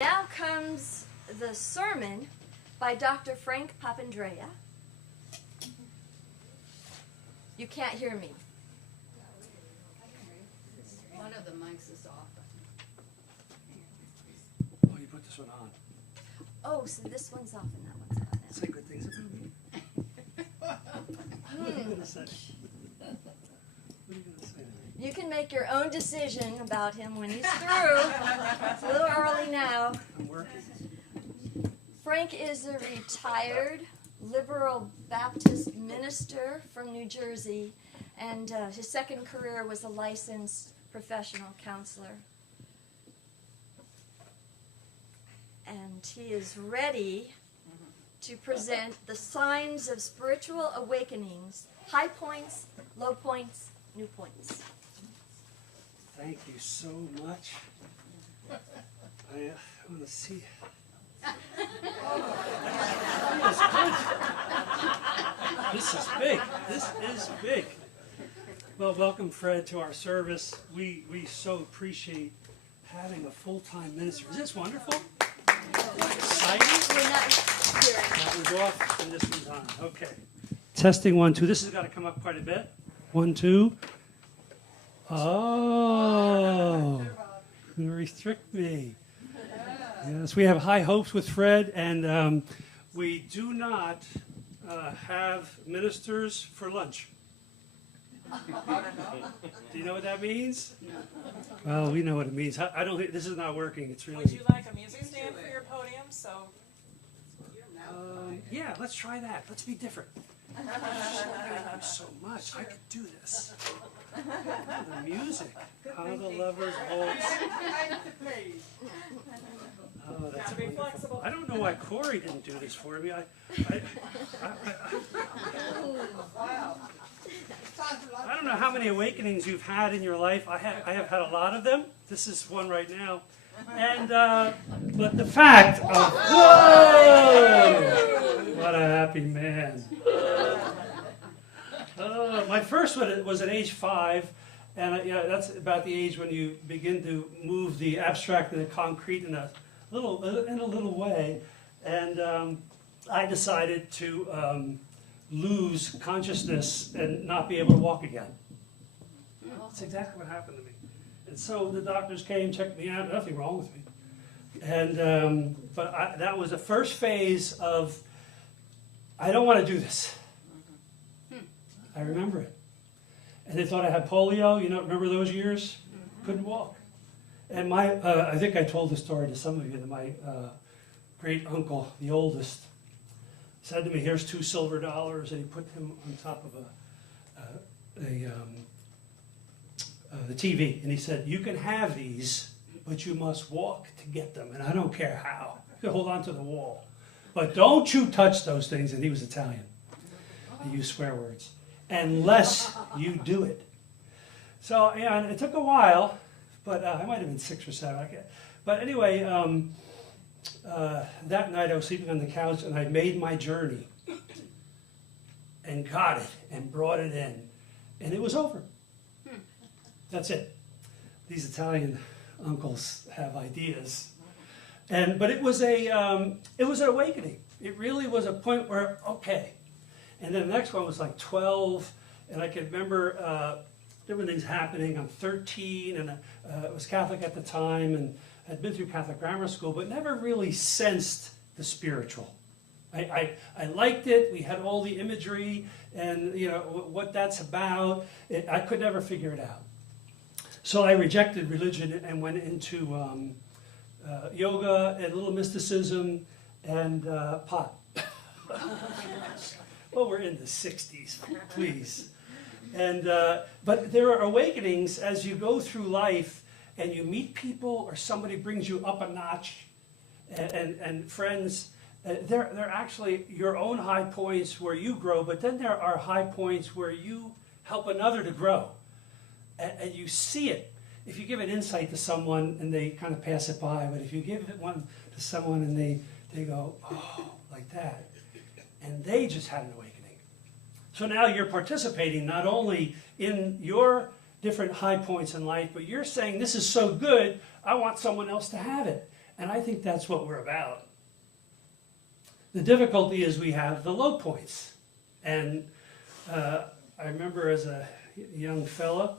Now comes the sermon by Dr. Frank Papandreas. You can't hear me. One of the mics is off. Oh, you put this one on. Oh, so this one's off and that one's on now. Say good things about me. What are you going to say? What are you going to say to me? You can make your own decision about him when he's through. It's a little early now. I'm working. Frank is a retired liberal Baptist minister from New Jersey, and his second career was a licensed professional counselor. And he is ready to present the signs of spiritual awakenings, high points, low points, new points. Thank you so much. I want to see. This is big. This is big. Well, welcome, Fred, to our service. We so appreciate having a full-time minister. Is this wonderful? Exciting? We're not hearing. That was off and this one's on. Okay. Testing 1, 2. This has got to come up quite a bit. 1, 2. Oh, you restrict me. Yes, we have high hopes with Fred, and we do not have ministers for lunch. Do you know what that means? Well, we know what it means. I don't think this is not working. It's really. Would you like a music stand for your podium? So. Yeah, let's try that. Let's be different. Thank you so much. I could do this. The music. How the lovers waltz. Oh, that's wonderful. I don't know why Corey didn't do this for me. I don't know how many awakenings you've had in your life. I have had a lot of them. This is one right now. And but the fact of whoa, what a happy man. My first one was at age 5, and that's about the age when you begin to move the abstract and the concrete in a little way. And I decided to lose consciousness and not be able to walk again. That's exactly what happened to me. And so the doctors came, checked me out. Nothing wrong with me. And but that was the first phase of I don't want to do this. I remember it. And they thought I had polio. You know, remember those years? Couldn't walk. And my, I think I told the story to some of you that my great uncle, the oldest, said to me, "Here's $2 silver," and he put them on top of the TV, and he said, "You can have these, but you must walk to get them, and I don't care how. You can hold on to the wall, but don't you touch those things." And he was Italian. He used swear words. "Unless you do it." So, yeah, and it took a while, but I might have been 6 or 7. But anyway, that night I was sleeping on the couch, and I made my journey and got it and brought it in, and it was over. That's it. These Italian uncles have ideas, but it was an awakening. It really was a point where okay. And then the next one was like 12, and I can remember different things happening. I'm 13, and I was Catholic at the time, and I'd been through Catholic grammar school, but never really sensed the spiritual. I liked it. We had all the imagery and what that's about. I could never figure it out. So I rejected religion and went into yoga and a little mysticism and pot. Well, we're in the 60s, please. And but there are awakenings as you go through life and you meet people or somebody brings you up a notch and friends. They're actually your own high points where you grow, but then there are high points where you help another to grow. And you see it. If you give an insight to someone and they kind of pass it by, but if you give one to someone and they go, oh, like that, and they just had an awakening. So now you're participating not only in your different high points in life, but you're saying, this is so good, I want someone else to have it. And I think that's what we're about. The difficulty is we have the low points. And I remember as a young fella,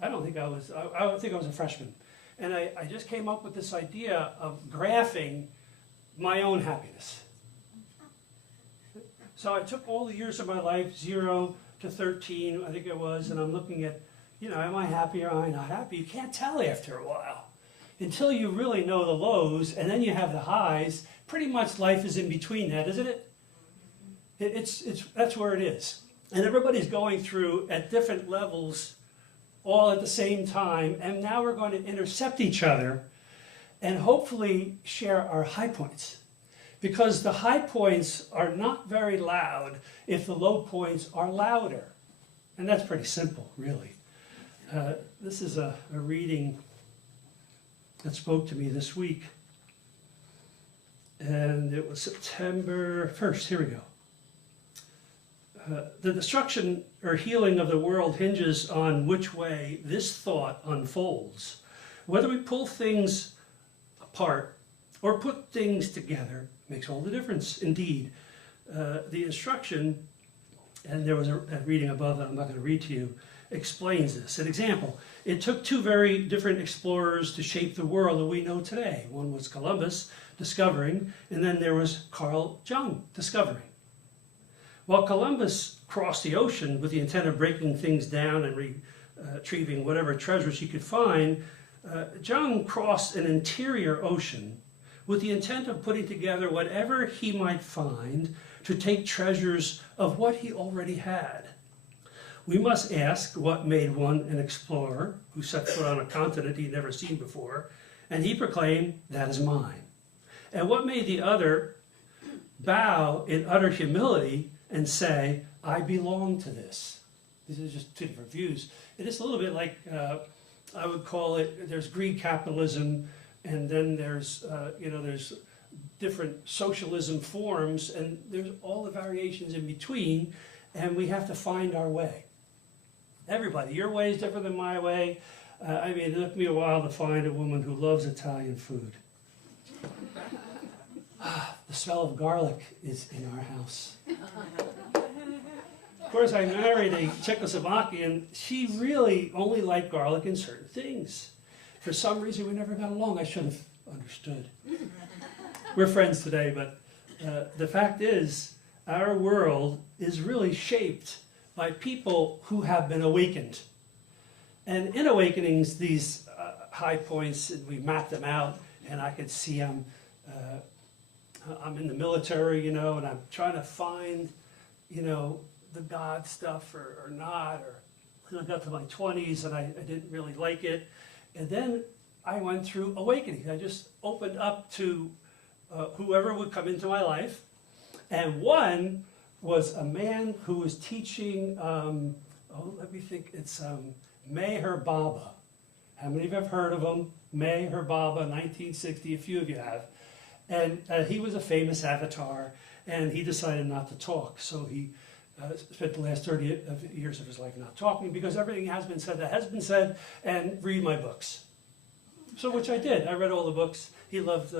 I think I was a freshman. And I just came up with this idea of graphing my own happiness. So I took all the years of my life, 0 to 13, I think it was, and I'm looking at, am I happy or am I not happy? You can't tell after a while. Until you really know the lows, and then you have the highs, pretty much life is in between that, isn't it? That's where it is. And everybody's going through at different levels all at the same time, and now we're going to intercept each other and hopefully share our high points. Because the high points are not very loud if the low points are louder. And that's pretty simple, really. This is a reading that spoke to me this week. And it was September 1st. Here we go. The destruction or healing of the world hinges on which way this thought unfolds. Whether we pull things apart or put things together makes all the difference, indeed. The instruction, and there was a reading above that I'm not going to read to you, explains this. An example, it took two very different explorers to shape the world that we know today. One was Columbus, discovering, and then there was Carl Jung, discovering. While Columbus crossed the ocean with the intent of breaking things down and retrieving whatever treasures he could find, Jung crossed an interior ocean with the intent of putting together whatever he might find to take treasures of what he already had. We must ask what made one an explorer who set foot on a continent he'd never seen before, and he proclaimed, "That is mine." And what made the other bow in utter humility and say, "I belong to this"? These are just two different views. It is a little bit like, I would call it, there's greed capitalism, and then there's different socialism forms, and there's all the variations in between, and we have to find our way. Everybody, your way is different than my way. It took me a while to find a woman who loves Italian food. The smell of garlic is in our house. Of course, I married a Czechoslovakian. She really only liked garlic in certain things. For some reason, we never got along. I should have understood. We're friends today, but the fact is, our world is really shaped by people who have been awakened. And in awakenings, these high points, we map them out, and I could see them. I'm in the military, and I'm trying to find, the God stuff or not. Or I got to my 20s, and I didn't really like it. And then I went through awakening. I just opened up to whoever would come into my life. And one was a man who was teaching, let me think, it's Meher Baba. How many of you have heard of him? Meher Baba, 1960, a few of you have. And he was a famous avatar, and he decided not to talk. So he spent the last 30 years of his life not talking, because everything has been said that has been said, and read my books. So which I did. I read all the books. He loved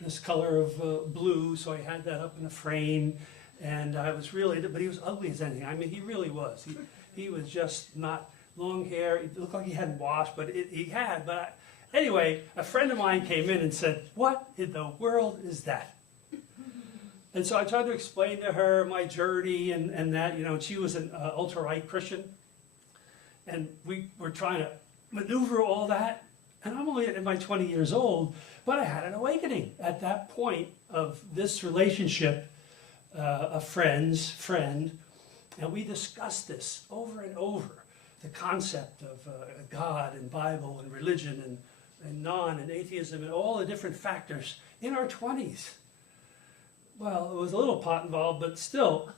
this color of blue, so I had that up in a frame. And I was really, but he was ugly as anything. He really was. He was just not long hair. It looked like he hadn't washed, but he had. But anyway, a friend of mine came in and said, "What in the world is that?" And so I tried to explain to her my journey and that, she was an ultra-right Christian. And we were trying to maneuver all that. And I'm only in my 20 years old, but I had an awakening at that point of this relationship, a friend, and we discussed this over and over, the concept of God and Bible and religion and non and atheism and all the different factors in our 20s. Well, it was a little pot involved, but still,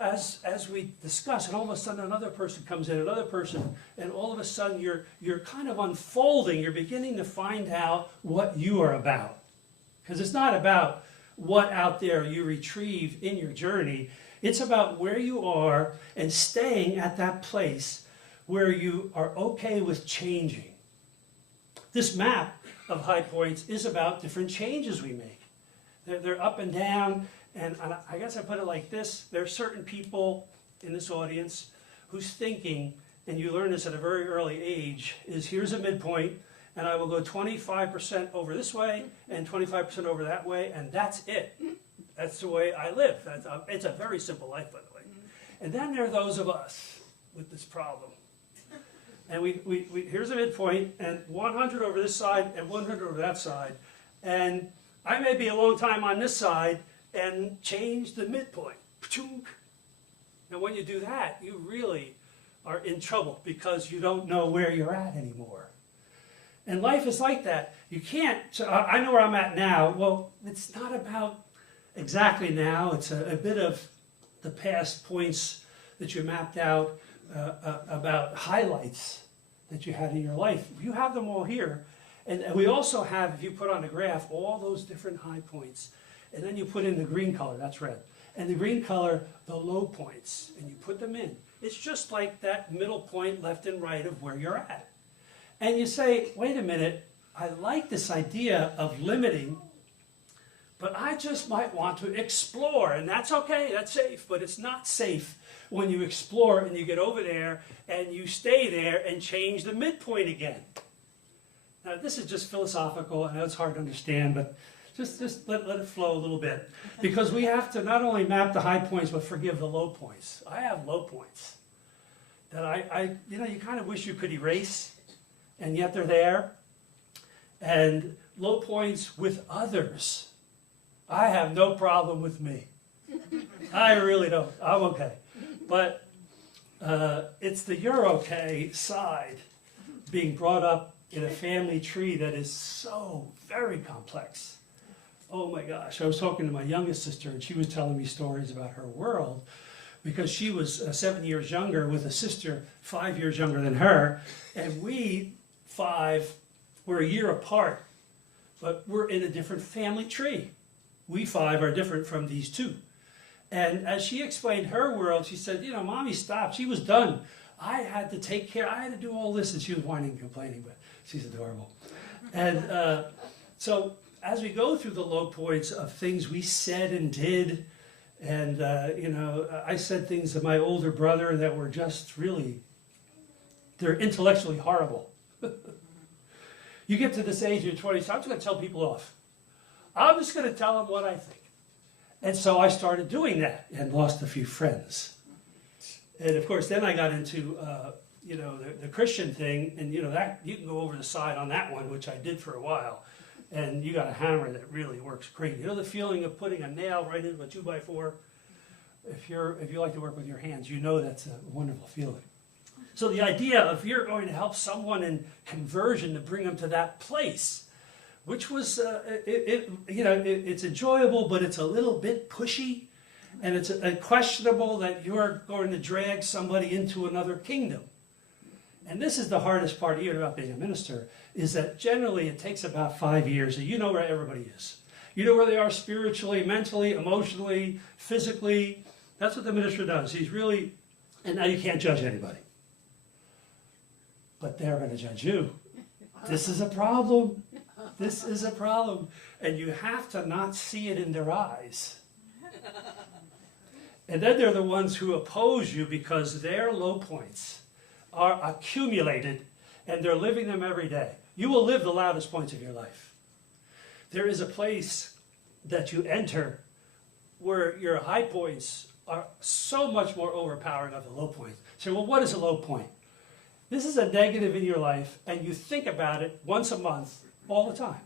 as we discuss, and all of a sudden another person comes in, another person, and all of a sudden you're kind of unfolding, you're beginning to find out what you are about. Because it's not about what out there you retrieve in your journey, it's about where you are and staying at that place where you are okay with changing. this map of high points is about different changes we make. They're up and down, and I guess I put it like this. There are certain people in this audience whose thinking, and you learn this at a very early age, is here's a midpoint, and I will go 25% over this way and 25% over that way, and that's it. That's the way I live. It's a very simple life, by the way. And then there are those of us with this problem. And here's a midpoint, and 100 over this side and 100 over that side. And I may be a long time on this side and change the midpoint. And when you do that, you really are in trouble because you don't know where you're at anymore. And life is like that. You can't, so I know where I'm at now. Well, it's not about exactly now. It's a bit of the past points that you mapped out about highlights that you had in your life. You have them all here. And we also have, if you put on the graph, all those different high points. And then you put in the green color, that's red. And the green color, the low points. And you put them in. It's just like that middle point left and right of where you're at. And you say, wait a minute, I like this idea of limiting, but I just might want to explore. And that's okay, that's safe. But it's not safe when you explore and you get over there and you stay there and change the midpoint again. Now, this is just philosophical. I know it's hard to understand, but just let it flow a little bit. Because we have to not only map the high points, but forgive the low points. I have low points that you kind of wish you could erase, and yet they're there. And low points with others. I have no problem with me. I really don't. I'm okay. But it's the you're okay side being brought up in a family tree that is so very complex. Oh my gosh, I was talking to my youngest sister and she was telling me stories about her world because she was 7 years younger with a sister 5 years younger than her, and we 5 were a year apart, but we're in a different family tree. We 5 are different from these 2. And as she explained her world, she said, you know, Mommy stopped. She was done. I had to take care. I had to do all this. And she was whining and complaining, but she's adorable. And so as we go through the low points of things we said and did, and, I said things to my older brother that were just really, they're intellectually horrible. You get to this age, you're 20, so I'm just going to tell people off. I'm just going to tell them what I think. And so I started doing that and lost a few friends. And of course, then I got into, the Christian thing, and that you can go over the side on that one, which I did for a while. And you got a hammer that really works great. You know the feeling of putting a nail right into a 2x4? If you like to work with your hands, you know that's a wonderful feeling. So the idea of you're going to help someone in conversion to bring them to that place, which was, it's enjoyable, but it's a little bit pushy, and it's questionable that you're going to drag somebody into another kingdom. And this is the hardest part even about being a minister, is that generally it takes about 5 years, and you know where everybody is. You know where they are spiritually, mentally, emotionally, physically. That's what the minister does. He's really, and now you can't judge anybody. But they're going to judge you. This is a problem. This is a problem. And you have to not see it in their eyes. And then they're the ones who oppose you because their low points are accumulated and they're living them every day. You will live the loudest points of your life. There is a place that you enter where your high points are so much more overpowering of the low points. So, well, what is a low point? This is a negative in your life, and you think about it once a month, all the time.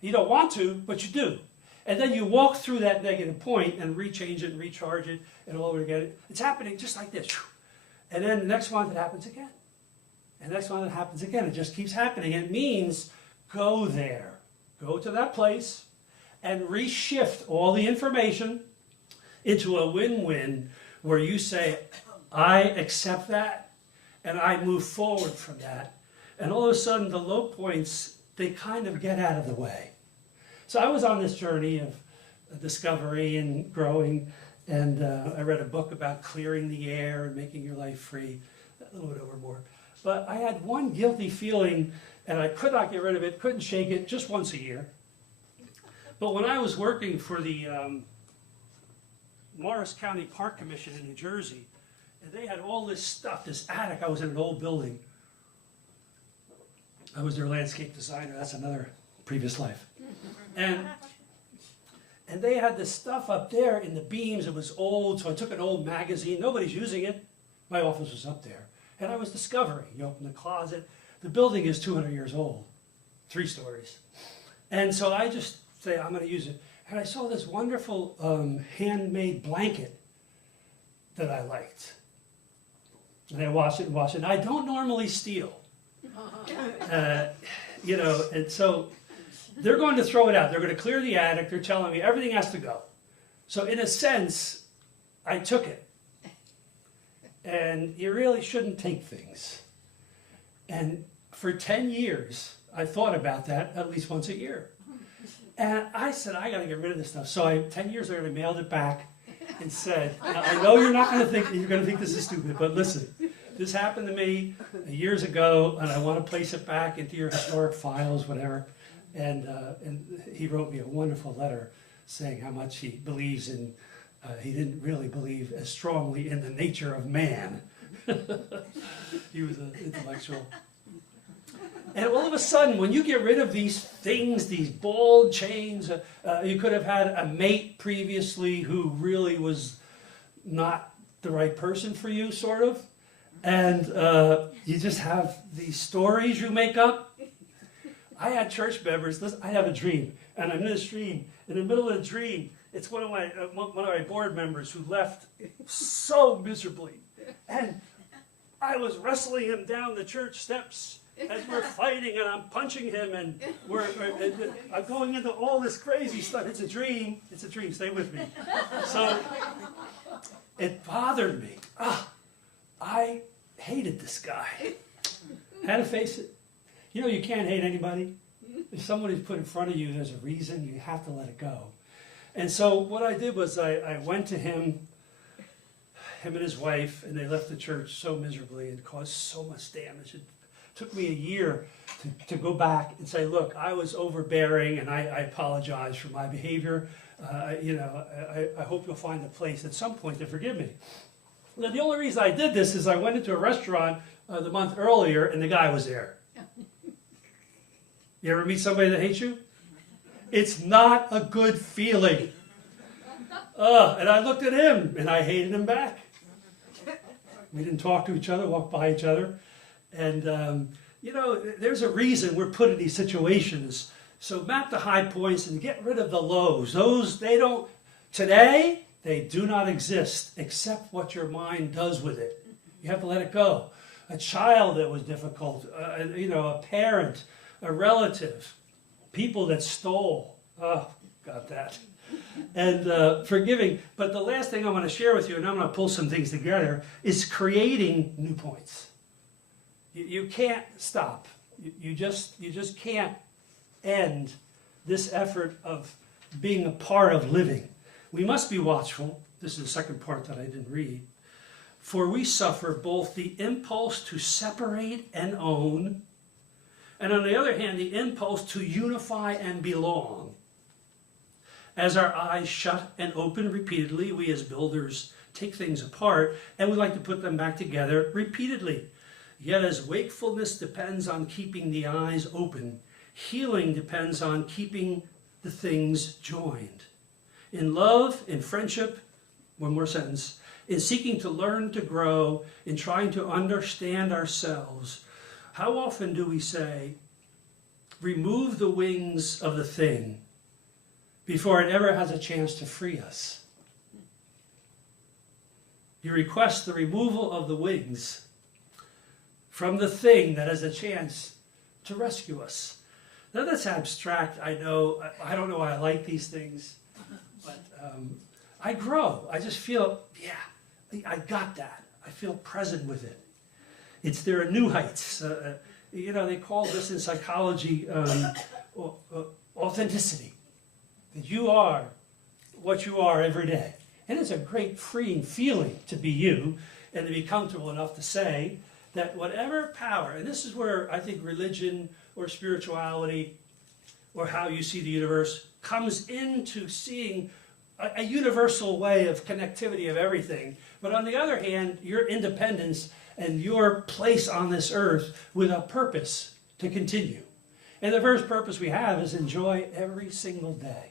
You don't want to, but you do. And then you walk through that negative point and rechange it and recharge it and all over again. It's happening just like this. And then the next month it happens again. And the next month it happens again. It just keeps happening. It means go there. Go to that place and reshift all the information into a win-win where you say, I accept that and I move forward from that. And all of a sudden the low points, they kind of get out of the way. So I was on this journey of discovery and growing, and I read a book about clearing the air and making your life free, a little bit overboard. But I had one guilty feeling, and I could not get rid of it, couldn't shake it, just once a year. But when I was working for the Morris County Park Commission in New Jersey, and they had all this stuff, this attic. I was in an old building. I was their landscape designer. That's another previous life. And they had this stuff up there in the beams. It was old, so I took an old magazine. Nobody's using it. My office was up there. And I was discovering, you open the closet, the building is 200 years old, 3 stories. And so I just say, I'm going to use it. And I saw this wonderful handmade blanket that I liked. And I washed it and washed it. And I don't normally steal. You know, and so they're going to throw it out. They're going to clear the attic. They're telling me everything has to go. So in a sense, I took it. And you really shouldn't take things. And for 10 years, I thought about that at least once a year. And I said, I got to get rid of this stuff. So 10 years later, I mailed it back and said, I know you're not going to think, you're going to think this is stupid, but listen, this happened to me years ago, and I want to place it back into your historic files, whatever. And he wrote me a wonderful letter saying how much he believes in, he didn't really believe as strongly in the nature of man. He was an intellectual. And all of a sudden, when you get rid of these things, these ball chains, you could have had a mate previously who really was not the right person for you, sort of. And you just have these stories you make up. I had church members, listen, I have a dream, and I'm in this dream. In the middle of the dream, it's one of my board members who left so miserably. And I was wrestling him down the church steps as we're fighting, and I'm punching him, and I'm going into all this crazy stuff. It's a dream. It's a dream. Stay with me. So it bothered me. I hated this guy. Had to face it. You know, you can't hate anybody. If somebody's put in front of you, there's a reason. You have to let it go. And so what I did was I went to him and his wife, and they left the church so miserably and caused so much damage. It took me a year to go back and say, look, I was overbearing, and I apologize for my behavior. You know, I hope you'll find a place at some point to forgive me. Now, the only reason I did this is I went into a restaurant the month earlier, and the guy was there. You ever meet somebody that hates you? It's not a good feeling. And I looked at him, and I hated him back. We didn't talk to each other, walk by each other. And, you know, there's a reason we're put in these situations. So map the high points and get rid of the lows. Those, today, they do not exist except what your mind does with it. You have to let it go. A child that was difficult, you know, a parent, a relative, people that stole. Oh, got that. And forgiving. But the last thing I want to share with you, and I'm going to pull some things together, is creating new points. You can't stop. You just can't end this effort of being a part of living. We must be watchful. This is the second part that I didn't read. For we suffer both the impulse to separate and own, and on the other hand, the impulse to unify and belong. As our eyes shut and open repeatedly, we as builders take things apart, and we like to put them back together repeatedly. Yet as wakefulness depends on keeping the eyes open, healing depends on keeping the things joined. In love, in friendship, one more sentence, in seeking to learn to grow, in trying to understand ourselves, how often do we say, remove the wings of the thing before it ever has a chance to free us? You request the removal of the wings from the thing that has a chance to rescue us. Now that's abstract, I know. I don't know why I like these things, but I grow. I just feel, yeah, I got that. I feel present with it. There are new heights. You know, they call this in psychology authenticity. That you are what you are every day. And it's a great freeing feeling to be you and to be comfortable enough to say, that whatever power, and this is where I think religion or spirituality or how you see the universe comes into seeing a universal way of connectivity of everything. But on the other hand, your independence and your place on this earth with a purpose to continue. And the first purpose we have is enjoy every single day.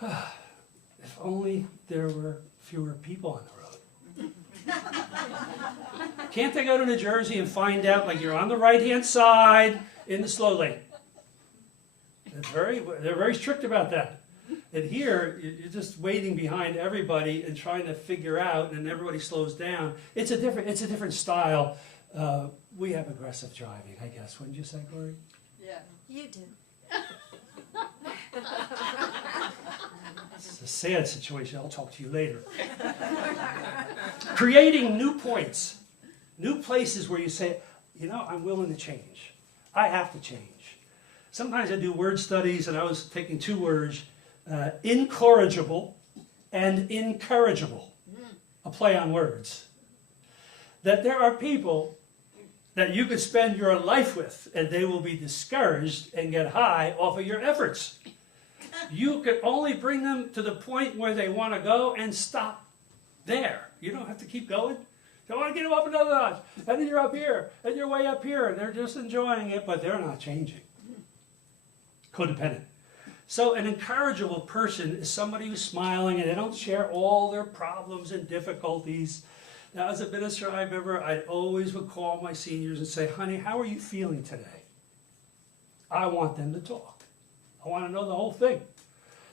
If only there were fewer people on the road. Can't they go to New Jersey and find out, like, you're on the right-hand side in the slow lane? They're very strict about that. And here, you're just waiting behind everybody and trying to figure out, and everybody slows down. It's a different style. We have aggressive driving, I guess. Wouldn't you say, Glory? Yeah. You do. It's a sad situation. I'll talk to you later. Creating new points, new places where you say, you know, I'm willing to change. I have to change. Sometimes I do word studies, and I was taking two words, incorrigible and encourageable, a play on words. That there are people that you could spend your life with, and they will be discouraged and get high off of your efforts. You could only bring them to the point where they want to go and stop there. You don't have to keep going. You want to get them up another notch, and then you're up here, and you're way up here, and they're just enjoying it, but they're not changing. Codependent. So an encourageable person is somebody who's smiling, and they don't share all their problems and difficulties. Now, as a minister, I remember I always would call my seniors and say, honey, how are you feeling today? I want them to talk. I want to know the whole thing.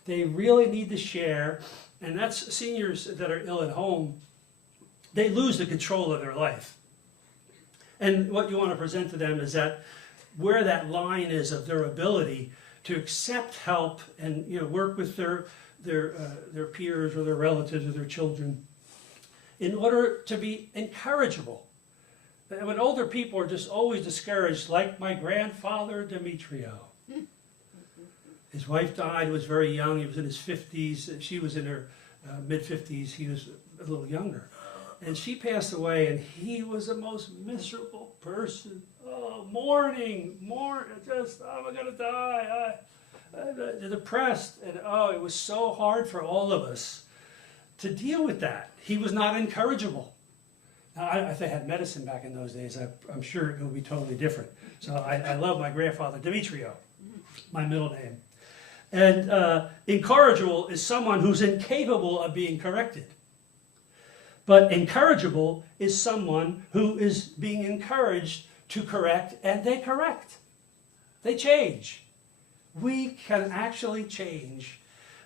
They really need to share, and that's seniors that are ill at home. They lose the control of their life. And what you want to present to them is that where that line is of their ability to accept help and, you know, work with their peers or their relatives or their children in order to be encourageable. And when older people are just always discouraged, like my grandfather Demetrio. His wife died, was very young. He was in his 50s. She was in her mid-50s. He was a little younger. And she passed away, and he was the most miserable person. Oh, mourning, just, oh, I'm going to die. Depressed. And oh, it was so hard for all of us to deal with that. He was not encourageable. Now, if they had medicine back in those days, I'm sure it would be totally different. So I love my grandfather, Demetrio, my middle name. And incorrigible is someone who's incapable of being corrected. But encourageable is someone who is being encouraged to correct, and they correct. They change. We can actually change.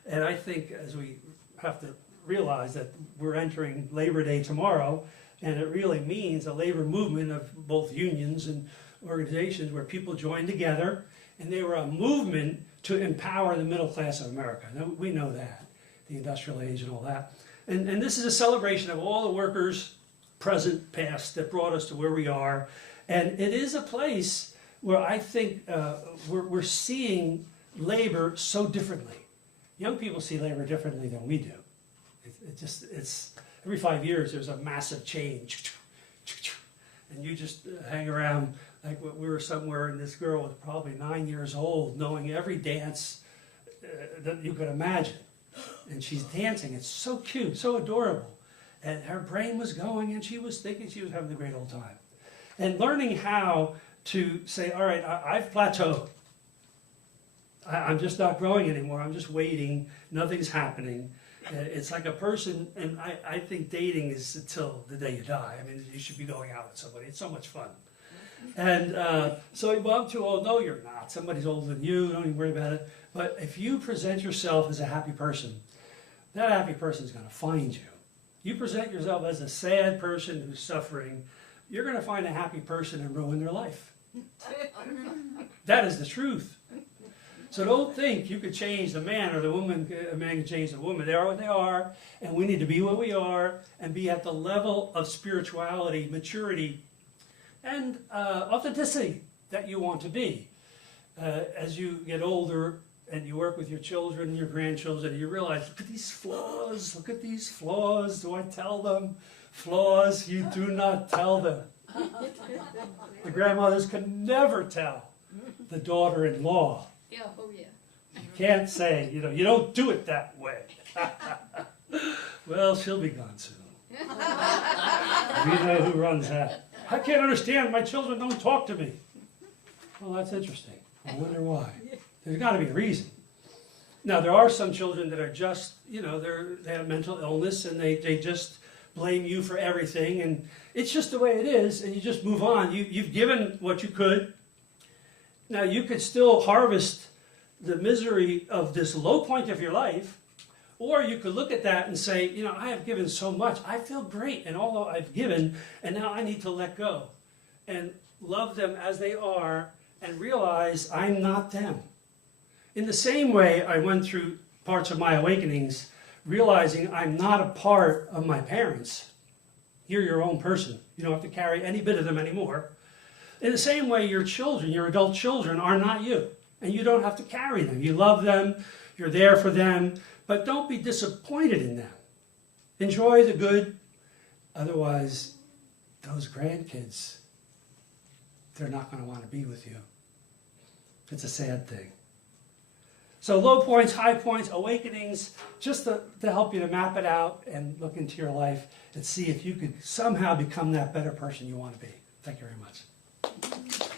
And I think as we have to realize that we're entering Labor Day tomorrow, and it really means a labor movement of both unions and organizations where people join together, and they were a movement to empower the middle class of America. We know that, the industrial age and all that. And this is a celebration of all the workers, present, past, that brought us to where we are. And it is a place where I think we're seeing labor so differently. Young people see labor differently than we do. It's every 5 years there's a massive change. And you just hang around like we were somewhere, and this girl was probably 9 years old, knowing every dance that you could imagine. And she's dancing. It's so cute, so adorable. And her brain was going, and she was thinking she was having a great old time. And learning how to say, all right, I've plateaued. I'm just not growing anymore. I'm just waiting. Nothing's happening. It's like a person, and I think dating is until the day you die. I mean, you should be going out with somebody. It's so much fun. And so, well, I'm too old. No, you're not. Somebody's older than you. Don't even worry about it. But if you present yourself as a happy person, that happy person is going to find you. You present yourself as a sad person who's suffering, you're going to find a happy person and ruin their life. That is the truth. So don't think you could change the man or the woman, a man can change the woman. They are what they are, and we need to be what we are and be at the level of spirituality, maturity, and authenticity that you want to be. As you get older and you work with your children and your grandchildren, you realize, look at these flaws, do I tell them? Flaws you do not tell them. The grandmothers can never tell the daughter-in-law. Yeah, oh yeah. You can't say, you don't do it that way. Well, she'll be gone soon. We know who runs that. I can't understand. My children don't talk to me. Well, that's interesting. I wonder why. There's got to be a reason. Now, there are some children that are just, they have mental illness and they just blame you for everything. And it's just the way it is, and you just move on. You've given what you could. Now, you could still harvest the misery of this low point of your life, or you could look at that and say, I have given so much. I feel great in all that I've given, and now I need to let go and love them as they are and realize I'm not them. In the same way, I went through parts of my awakenings realizing I'm not a part of my parents. You're your own person. You don't have to carry any bit of them anymore. In the same way, your children, your adult children, are not you. And you don't have to carry them. You love them. You're there for them. But don't be disappointed in them. Enjoy the good. Otherwise, those grandkids, they're not going to want to be with you. It's a sad thing. So low points, high points, awakenings, just to help you to map it out and look into your life and see if you could somehow become that better person you want to be. Thank you very much.